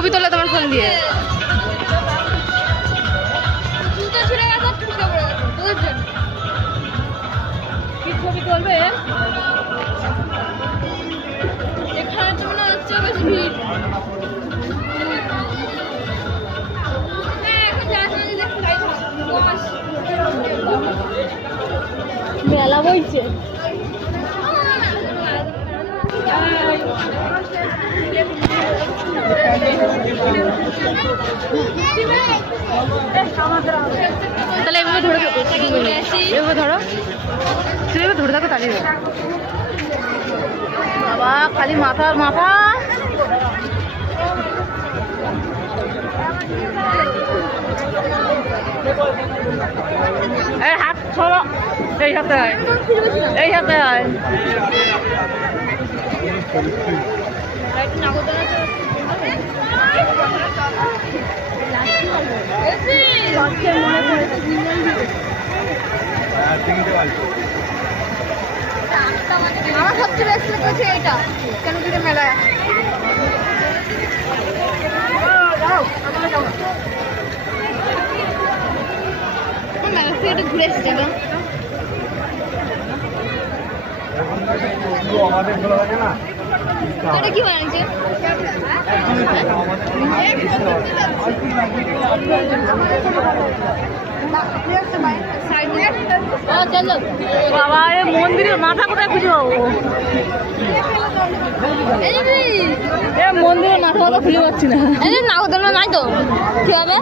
ছবি তোলে তোমার ফোন দিয়ে। কি ছবি তুলবে? এখানে তো মনে হচ্ছে বেশ ভিড়। মেলা বইছে। তাহলে এভাবে ধরে থাকো, এভাবে ধরো, তুমি এভাবে ধরে থাকো তাহলে। বাবা খালি মাথার মাথা। এই হাত ছড়ো, এই হাতে হয়, এই হাতে হয়। আমার সবচেয়ে বেস্ট লেগেছে এটা, কেন কি মেলায় একটু ঘুরে এসেছে না। এটা কি বানিয়েছে? বাবা মন্দিরের মাথা কোথায় খুঁজে পাবো? মন্দিরের মাথা খুঁজে পাচ্ছি না। নাই তো কি হবে?